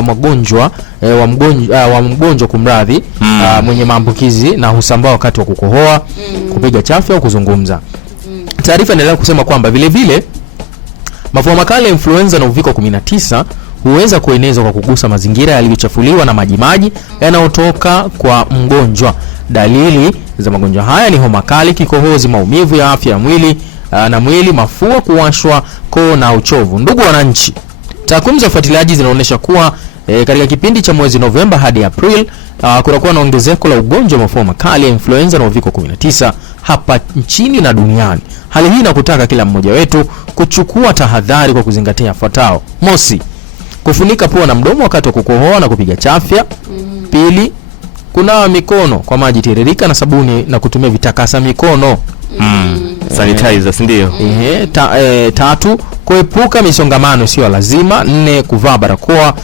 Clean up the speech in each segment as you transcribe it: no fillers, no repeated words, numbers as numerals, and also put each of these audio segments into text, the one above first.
wa magonjwa wa mgonjwa kumradhi mwenye maambukizi na husambaa wakati wa kukohoa, kupiga chafya au kuzungumza. Taarifa inaendelea kusema kwamba vile vile mafua makali ya influenza na uviko 19 huweza kuenezwa kwa kugusa mazingira yaliyochafuliwa na majimaji yanayotoka kwa mgonjwa. Dalili za magonjwa haya ni homa kali, kikohozi, maumivu ya afya ya mwili na mwili, mafua, kuwashwa koo na uchovu. Ndugu wananchi, takwimu za ufuatiliaji zinaonyesha kuwa katika kipindi cha mwezi Novemba hadi April kutakuwa na ongezeko la ugonjwa wa mafua makali ya influenza na uviko 19 hapa nchini na duniani. Hali hii inakutaka kila mmoja wetu kuchukua tahadhari kwa kuzingatia yafuatayo. Mosi, kufunika pua na mdomo wakati wa kukohoa na kupiga chafya. Pili, kunawa mikono kwa maji tiririka na sabuni na kutumia vitakasa mikono. Sanitizer, ndio. Tatu, kuepuka misongamano sio lazima. 4, kuvaa barakoa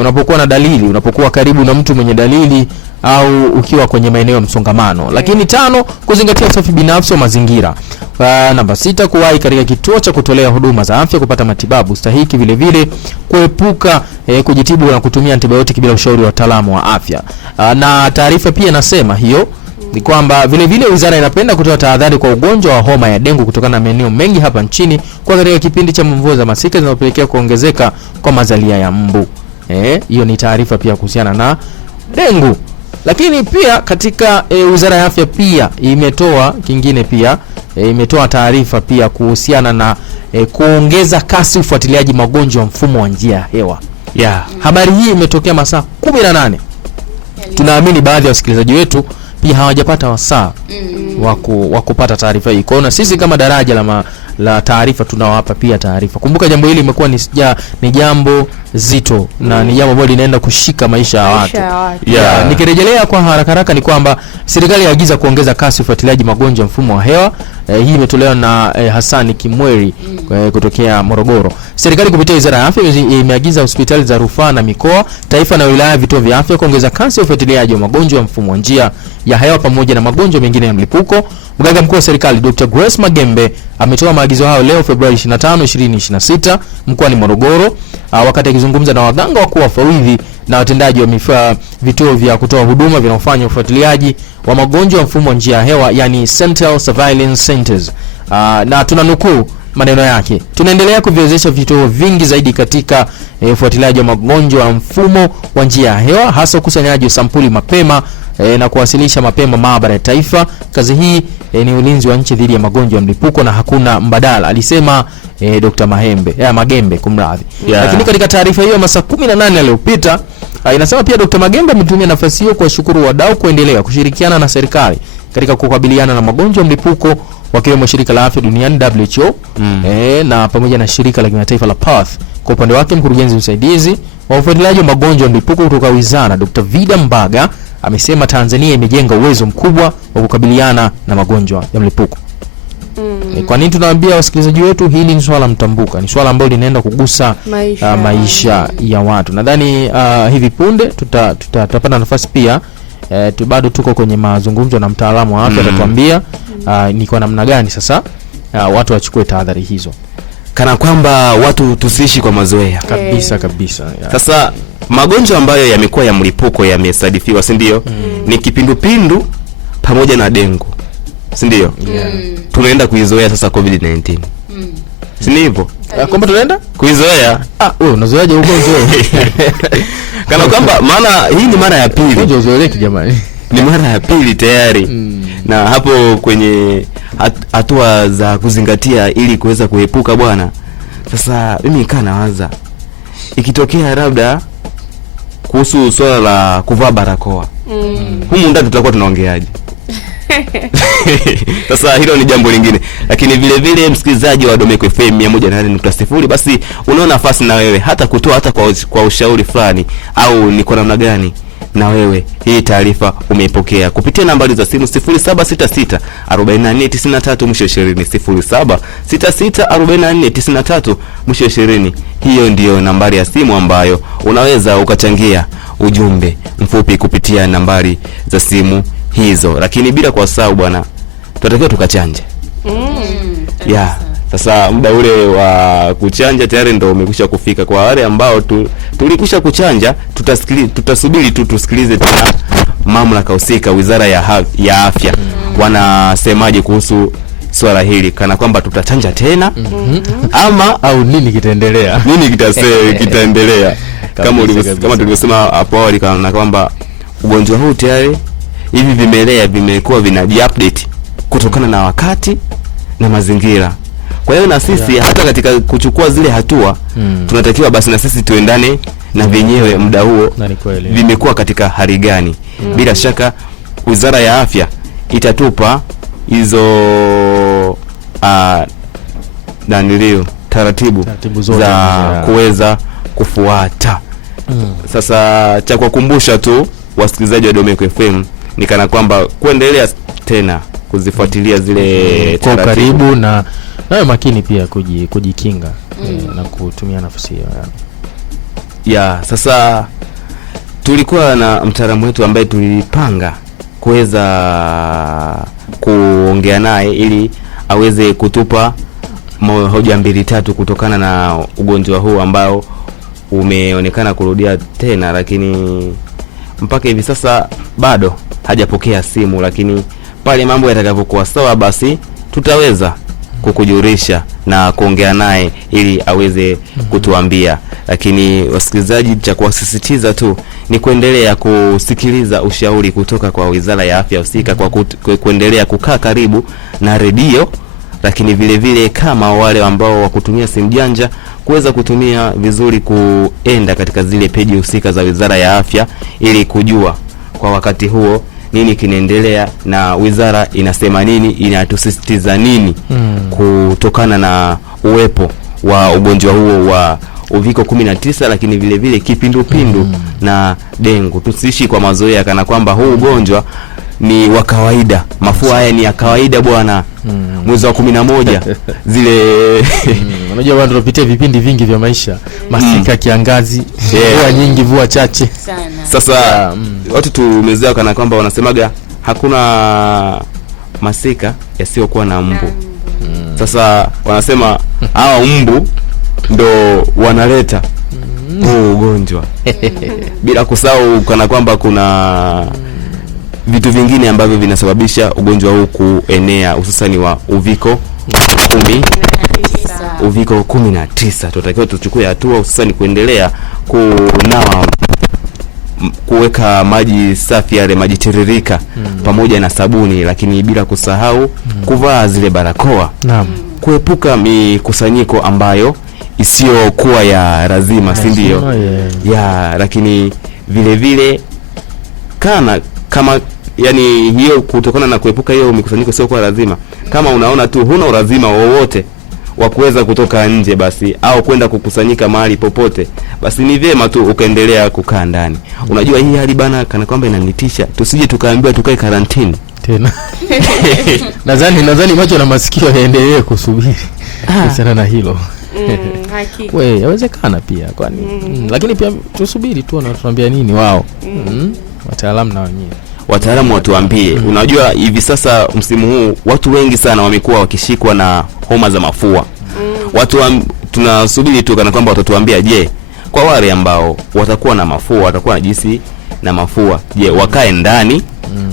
unapokuwa na dalili, unapokuwa karibu na mtu mwenye dalili au ukiwa kwenye maeneo ya msongamano. Lakini 5, kuzingatia usafi binafsi wa mazingira. Namba 6, kuwahi katika kituo cha kutolea huduma za afya kupata matibabu stahiki. Vile vile kuepuka kujitibu na kutumia antibiotiki bila ushauri wa wataalamu wa afya. Na taarifa pia nasema hiyo ni kwamba vile vile wizara inapenda kutoa tahadhari kwa ugonjwa wa homa ya dengu kutokana na maeneo mengi hapa nchini kwa katika kipindi cha mvua za masika zinazopelekea kuongezeka kwa mazalia ya mbu. Hiyo ni taarifa pia kuhusiana na dengu. Lakini pia katika wizara ya afya pia imetoa kingine pia imetoa taarifa pia kuhusiana na kuongeza kasi ufuatiliaji magonjwa ya mfumo wa njia ya hewa. Habari hii imetokea masaa 18. Tunaamini baadhi ya wasikilizaji wetu pia hawajapata wasaa wa kupata taarifa hii. Kwa hiyo sisi kama daraja la taarifa tunawapa pia taarifa. Kumbuka jambo hili limekuwa ni jambo zito na ni jambo ambalo linaenda kushika maisha ya watu. Nikirejelea kwa haraka ni kwamba serikali yaagiza kuongeza kasi ufuatiliaji magonjwa ya mfumo wa hewa. Hii imetolewa na Hassan Kimweri kutokea Morogoro. Serikali kupitia Wizara ya Afya imeagiza hospitali za rufaa na mikoa, taifa na wilaya, vituo vya afya kuongeza kasi ufuatiliaji wa magonjwa ya mfumo wa njia ya hewa pamoja na magonjwa mengine ya mlipuko. Mganga mkuu wa serikali Dr. Grace Magembe ametoa maagizo hayo leo Februari 25, 2026 mkoani Morogoro wakati akizungumza na waganga wakuu wafawidhi na watendaji wa vituo vya kutoa huduma vinaofanya ufuatiliaji wa magonjwa ya mfumo wa njia ya hewa, yani Central Surveillance Centers. Na tunanukuu maneno yake: tunaendelea kuviwezesha vituo vingi zaidi katika ufuatiliaji wa magonjwa ya mfumo wa njia ya hewa, hasa ukusanyaji wa sampuli mapema na kuwasilisha mapema maabara ya taifa. Kazi hii ni ulinzi wa nchi dhidi ya magonjwa ya mlipuko na hakuna mbadala, alisema Dr. Magembe kumradhi. Lakini katika taarifa hiyo masaa 18 yaliyopita inasema pia Dr. Magembe ametumia nafasi hiyo kuwashukuru wadau kuendelea kushirikiana na serikali katika kukabiliana na magonjwa ya mlipuko, wakiwemo shirika la afya duniani WHO na pamoja na shirika la kimataifa la PATH. Kwa upande wake mkurugenzi msaidizi wa ufuatiliaji wa magonjwa ya mlipuko kutoka wizara Dr. Vida Mbaga amesema Tanzania imejenga uwezo mkubwa wa kukabiliana na magonjwa ya mlipuko. Kwa nini tunawaambia wasikilizaji wetu hili ni swala mtambuka, ni swala ambalo linaenda kugusa maisha ya watu. Nadhani hivi punde tutapata nafasi pia bado tuko kwenye mazungumzo na mtaalamu wa afya atatuambia ni kwa namna gani sasa watu wachukue tahadhari hizo, kana kwamba watu tusiishi kwa mazoea kabisa. Sasa magonjwa ambayo yamekuwa ya mlipuko yamesadifiwa, si ndio? Ni kipindupindu pamoja na dengu, si ndio? Tunaenda kuizoea sasa COVID-19. Si hivyo? Kwamba tunaenda kuizoea. Wewe unazoeaje ugonjwa? Kana kwamba maana hii ni mara ya pili. Ugonjwa uzoeleki jamani. Ni mara ya pili tayari. Na hapo kwenye hatua za kuzingatia ili kuweza kuepuka bwana. Sasa mimi nikaa nawaza ikitokea labda kuhusu swala la kuvaa barakoa. Humu ndani tutakuwa tunaongeaje? Sasa hilo ni jambo lingine. Lakini vile vile msikilizaji wa Domeko FM 108.0, basi unaona nafasi na wewe hata kutoa hata kwa ushauri fulani, au ni kwa namna gani na wewe hii taarifa umeipokea kupitia nambari za simu 0766 4493 mwisho 20, 0766 4493 mwisho 20. Hiyo ndiyo nambari ya simu ambayo unaweza ukachangia ujumbe mfupi kupitia nambari za simu hizo. Lakini bila kwa sababu bwana, tunatakiwa tukachanje. Sasa muda ule wa kuchanja tayari ndio umekwisha kufika. Kwa wale ambao tulikwisha kuchanja, tutasubiri tu tusikilize tena mamlaka husika, Wizara ya Afya wanasemaje kuhusu swala hili, kana kwamba tutachanja tena ama au nini kitaendelea, kitaendelea kama tulivyosema hapo awali, kana kwamba ugonjwa huu tayari hivi vimelea vimekuwa vinaji-update kutokana na wakati na mazingira. Kwa hiyo na sisi hata katika kuchukua zile hatua tunatakiwa basi na sisi tuendane na vyenyewe muda huo vimekuwa katika hali gani. Bila shaka Wizara ya Afya itatupa hizo taratibu za kuweza kufuata. Sasa cha kukumbusha tu wasikilizaji wa Domeko FM ni kana kwamba kuendelea tena kuzifuatilia zile kwa karibu na nawe makini pia kujikinga na kutumia nafasi hiyo. Sasa tulikuwa na mtaalamu wetu ambaye tulipanga kuweza kuongea naye ili aweze kutupa hoja 2-3 kutokana na ugonjwa huu ambao umeonekana kurudia tena, lakini mpaka hivi sasa bado hajapokea simu, lakini pale mambo yatakavyokuwa sawa basi tutaweza kukujulisha na kuongea naye ili aweze kutuambia. Lakini wasikilizaji, cha kuwasisitiza tu ni kuendelea kusikiliza ushauri kutoka kwa Wizara ya Afya husika, kwa kuendelea kukaa karibu na redio, lakini vile vile kama wale ambao wakutumia simu janja kuweza kutumia vizuri, kuenda katika zile peji husika za Wizara ya Afya ili kujua kwa wakati huo nini kinaendelea na wizara inasema nini, inatusisitiza nini kutokana na uwepo wa ugonjwa huo wa uviko 19, lakini vile vile kipindupindu na dengu. Tusiishi kwa mazoea kana kwamba huu ugonjwa ni wa kawaida. Mafua haya ni ya kawaida bwana. Mwezi wa 11 zile unajua bwana, tunapitia vipindi vingi vya maisha, masika, kiangazi, mvua nyingi, mvua chache sana. Sasa watu tumezoea kana kwamba wanasemaga hakuna masika yasiyokuwa na mbu. Sasa wanasema hawa mbu ndo wanaleta huu ugonjwa. Bila kusahau kana kwamba kuna vitu vingine ambavyo vinasababisha ugonjwa huu kuenea, hususani wa uviko 19. Tutakiwa tuchukue hatua, hususani kuendelea kunawa, kuweka maji safi, yale maji tiririka pamoja na sabuni, lakini bila kusahau kuvaa zile barakoa. Kuepuka mikusanyiko ambayo isiyokuwa ya lazima, si ndio? Lakini vile vile kama yani hiyo, kutokana na kuepuka hiyo mikusanyiko sio kwa lazima, kama unaona tu huna ulazima wowote wa kuweza kutoka nje basi au kwenda kukusanyika mahali popote, basi ni vyema tu ukaendelea kukaa ndani. Unajua hii hali bana kana kwamba inanitisha, tusije tukaambiwa tukae karantini tena. Nadhani macho na masikio yaendelee kusubiri sana na hilo. Hakika. Yawezekana pia kwani lakini pia tusubiri tu wanatuambia nini wao. Wataalamu na wenyewe. Wataalamu watuambie. Unajua hivi sasa msimu huu watu wengi sana wamekuwa wakishikwa na homa za mafua. Tunasubiri tu kana kwamba watatuambia, je, kwa wale ambao watakuwa na mafua, watakuwa na jinsi na mafua, je, wakae ndani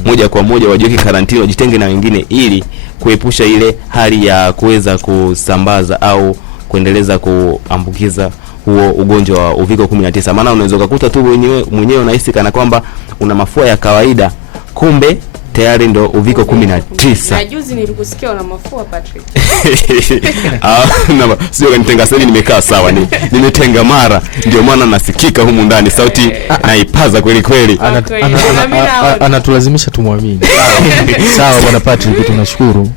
moja kwa moja, wajiweke karantini, wajitenge na wengine ili kuepusha ile hali ya kuweza kusambaza au kuendeleza kuambukiza huo ugonjwa wa uviko 19. Maana unaweza kukuta tu mwenyewe unahisi kana kwamba una mafua ya kawaida, kumbe tayari ndo uviko 19. Na juzi nilikusikia una mafua Patrick. Sio kanitenga sasa, nimekaa sawa, nimetenga mara, ndio maana nasikika humu ndani sauti naipaza kweli kweli. Anatulazimisha tumwamini. Sawa bwana Patrick, tunashukuru.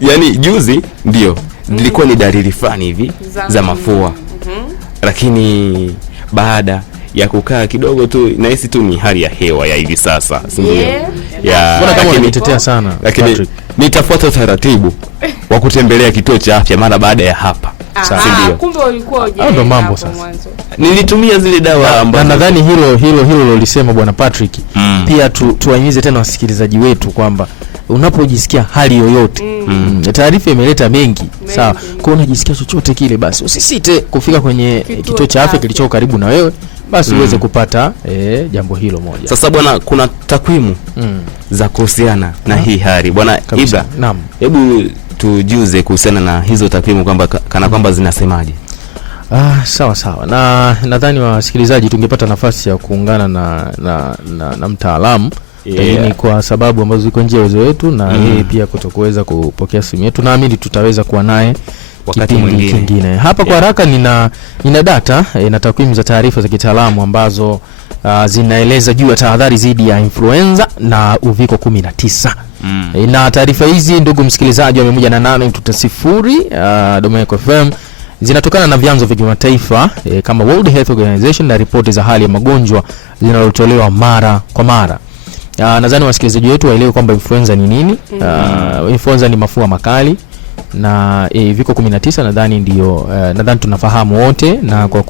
Yani juzi ndio nilikuwa ni dalili fulani hivi za mafua. Lakini baada ya kukaa kidogo tu nahisi tu ni hali ya hewa ya hivi sasa, si ndio? Mbona kama unitetea sana Patrick? Nitafuata utaratibu wa kutembelea kituo cha afya mara baada ya hapa. Si ndio? Kumbe ulikuwa hujaenda. Ndio mambo sasa. Nilitumia zile dawa ambazo nadhani hilo ulisema bwana Patrick. Pia tuwahimize tena wasikilizaji wetu kwamba unapojisikia hali yoyote, taarifa imeleta mengi, sawa, kwa unajisikia chochote kile, basi usisite kufika kwenye kituo cha afya kilicho karibu na wewe, basi uweze kupata jambo hilo moja. Sasa bwana, kuna takwimu za kuhusiana na hii hali bwana Ibra. Naam, hebu tujuze kuhusiana na hizo takwimu kwamba kana kwamba zinasemaje? Sawa sawa, na nadhani wasikilizaji tungepata nafasi ya kuungana na mtaalamu, lakini kwa sababu ambazo ziko nje ya uwezo wetu na yeye pia kutokuweza kupokea simu yetu, naamini tutaweza kuwa naye wakati mwingine. Hapa kwa haraka nina data na takwimu za taarifa za kitaalamu ambazo zinaeleza juu ya tahadhari dhidi ya influenza na uviko 19. Na taarifa hizi, ndugu msikilizaji wa 108.0 Domeko FM, zinatokana na vyanzo vya kimataifa kama World Health Organization na ripoti za hali ya magonjwa zinalotolewa mara kwa mara. Nadhani wasikilizaji wetu waelewe kwamba influenza ni nini. Influenza ni mafua makali, na viko 19 nadhani ndio nadhani tunafahamu wote, na kwa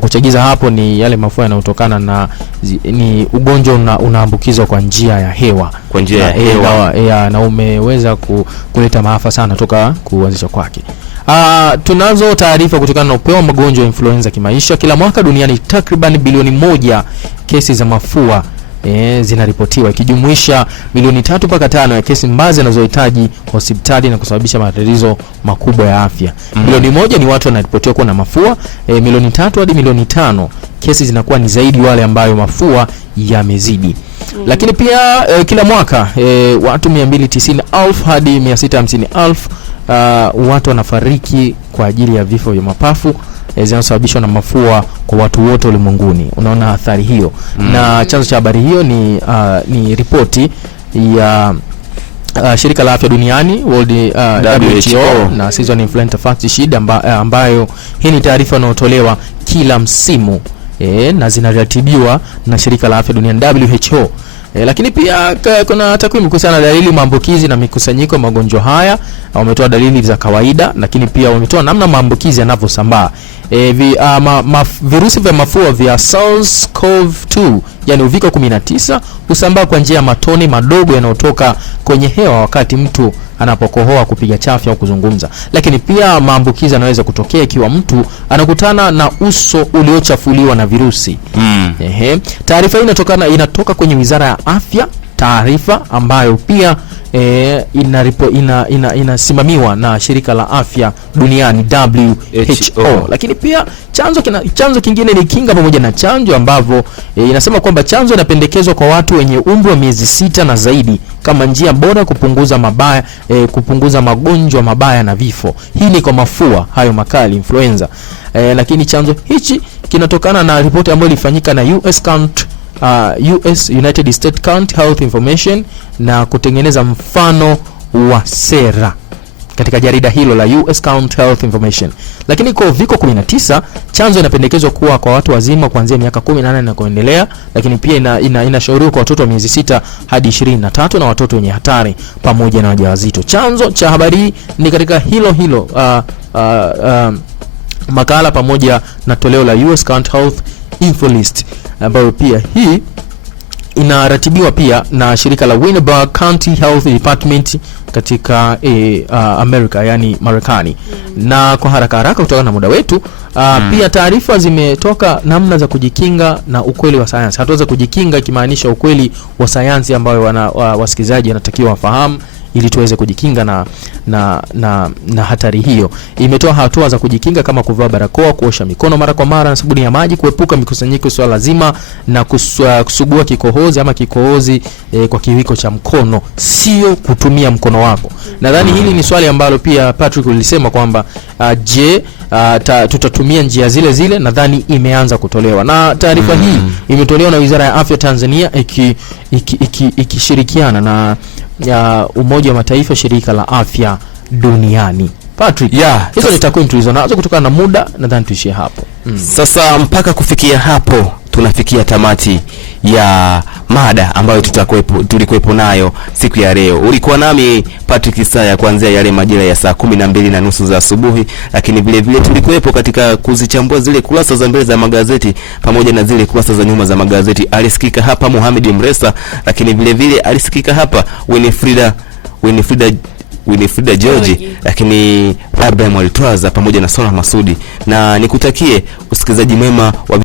kuchagiza hapo ni yale mafua yanayotokana na ni ugonjwa unaambukizwa kwa njia ya hewa, kwa njia ya hewa na umeweza kuleta maafa sana toka kuanzishwa kwake. Tunazo taarifa kutokana na upeo wa magonjwa ya influenza kimaisha. Kila mwaka duniani takriban bilioni 1 kesi za mafua zinaripotiwa, ikijumuisha milioni 3 mpaka 5 ya kesi mbaya zinazohitaji hospitali na kusababisha matatizo makubwa ya afya. Milioni 1 ni watu wanaripotiwa kuwa na mafua, milioni 3 hadi milioni 5 kesi zinakuwa ni zaidi wale ambayo mafua yamezidi. Lakini pia kila mwaka watu 290,000 hadi 650,000 watu wanafariki kwa ajili ya vifo vya mapafu zinazosababishwa na mafua kwa watu wote ulimwenguni. Unaona athari hiyo. Na chanzo cha habari hiyo ni ripoti ya shirika la afya duniani WHO na Season Influenza Fact Sheet ambayo hii ni taarifa inayotolewa kila msimu na zinaratibiwa na shirika la afya duniani WHO. Lakini pia kuna takwimu kuhusiana na dalili, maambukizi na mikusanyiko ya magonjwa haya. Wametoa dalili za kawaida, lakini pia wametoa namna maambukizi yanavyosambaa. Virusi vya mafua vya SARS-CoV-2 yani uviko 19 husambaa kwa njia ya matone madogo yanayotoka kwenye hewa wakati mtu anapokohoa, kupiga chafya au kuzungumza. Lakini pia maambukizi yanaweza kutokea ikiwa mtu anakutana na uso uliochafuliwa na virusi. Taarifa hii inatoka kwenye Wizara ya Afya, taarifa ambayo pia inasimamiwa na shirika la afya duniani WHO. Lakini pia chanzo kingine ni kinga pamoja na chanjo, ambavyo inasema kwamba chanjo inapendekezwa kwa watu wenye umri wa miezi 6 na zaidi kama njia bora kupunguza magonjwa mabaya na vifo. Hii ni kwa mafua hayo makali, influenza. Lakini chanzo hichi kinatokana na ripoti ambayo ilifanyika na United States County Health Information na kutengeneza mfano wa sera katika jarida hilo la US County Health Information. Lakini kwa uviko 19 chanzo inapendekezwa kuwa kwa watu wazima kuanzia miaka 18 na kuendelea, lakini pia inashauriwa kwa watoto wa miezi 6 hadi 23 na watoto wenye hatari pamoja na wajawazito. Chanzo cha habari ni katika hilo makala pamoja na toleo la US County Health Info List, ambayo pia hii inaratibiwa pia na shirika la Winnebago County Health Department katika America, yani Marekani. Na kwa haraka kutokana na muda wetu, pia taarifa zimetoka namna za kujikinga na ukweli wa sayansi. Hatuweza kujikinga ikimaanisha ukweli wa sayansi ambayo wasikilizaji wanatakiwa wafahamu ili tuweze kujikinga na hatari hiyo. Imetoa hatua za kujikinga kama kuvaa barakoa, kuosha mikono mara kwa mara na sabuni ya maji, kuepuka mikusanyiko sio lazima, na kusugua kikohozi ama kikohozi kwa kiwiko cha mkono, sio kutumia mkono wako. Nadhani hili ni swali ambalo pia Patrick ulisema kwamba tutatumia njia zile. Nadhani imeanza kutolewa, na taarifa hii imetolewa na Wizara ya Afya Tanzania ikishirikiana na Umoja wa Mataifa, shirika la afya duniani. Patrick, hizo ni takwimu tulizo nazo kutokana na muda, nadhani tuishie hapo. Sasa mpaka kufikia hapo tunafikia tamati ya mada ambayo tulikuwepo nayo siku ya leo. Ulikuwa nami Patrick Saya kuanzia yale majira ya saa 12:30 za asubuhi, lakini vile vile tulikuwepo katika kuzichambua zile kurasa za mbele za magazeti pamoja na zile kurasa za nyuma za magazeti. Alisikika hapa Mohamed Mresa, lakini vile vile alisikika hapa Winifrida George, lakini Abraham Alitwaza pamoja na Sora Masudi, na nikutakie usikilizaji mwema wa